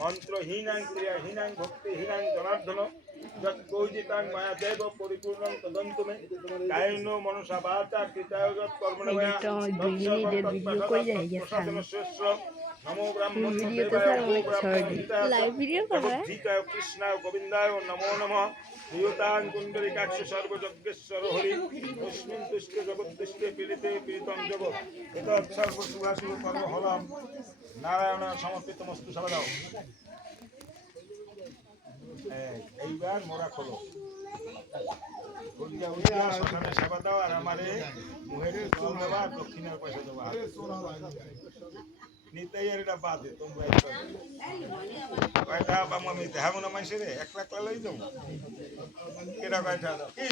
মন্ত্রহীনাং ক্রিয়াহীনাং ভক্তিহীনাং জনার্দন যৎকৌজিতাং মায়া দেব পরিপূর্ণং তদন্তু মে কায়েন মনসা বাচা কৃতায়ত কর্মণে ময়া শ্রেষ্ঠ নমো ব্রাহ্মণ দেবায় কৃষ্ণায় গোবিন্দায় নমো নমঃ নিয়তাং কুণ্ডলিকাক্ষ সর্বযজ্ঞেশ্বর হরি তস্মিন তুষ্টে জগৎতুষ্টে পীড়িতে পীড়িতং জগৎ এতৎ সর্বশুভাশুভ কর্ম হলাম নারায়ণ সমর্পিত মস্তু সভা দাও। এইবার মোরা খোলো শ্মশানে সেবা দাও আর আমারে মুহের জল দেবা দক্ষিণের পয়সা দেবা নিতেই আর এটা বাদে তোমরা কয়টা বা আমি দেখাবো না মাইসে রে 1 লাখ লই যাবো কেটা কয়টা দাও কি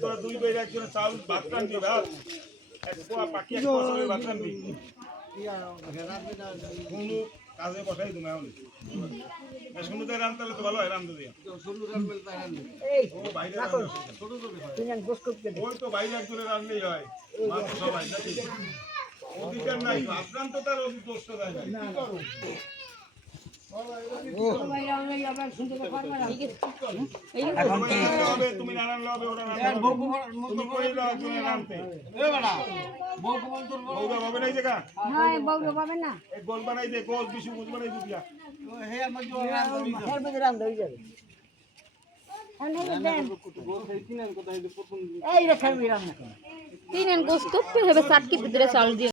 তোরা 2 বের একজন চাউল ভাত রান্দি ভাত এক পোয়া পাকি এক পোয়া ভাত রান্দি কোনো কাজে বসাই তুমি এখন শুনুতে রান্তালে তো ভালো হয় রান্ধতে দিয়া ওই তো বাইরে একজনে রান্নলেই হয় সবাই নাকি অধিকার নাই আপনার তো তার দোষ তো দেয় না তুমি নারায়ণ হবে ওরা তুমি কইলে একজনে রানতে বউরা হবে না এই জায়গা হ্যাঁ বউরা হবে না এই গোল বানাই দে গোল বিশু বুঝ বানাই দিয়া হে আমার জোর রান দই রান দই যাবে এই রে খাবি রান না তিন গোস্ত হবে 60 কি ভিতরে চাল দিয়ে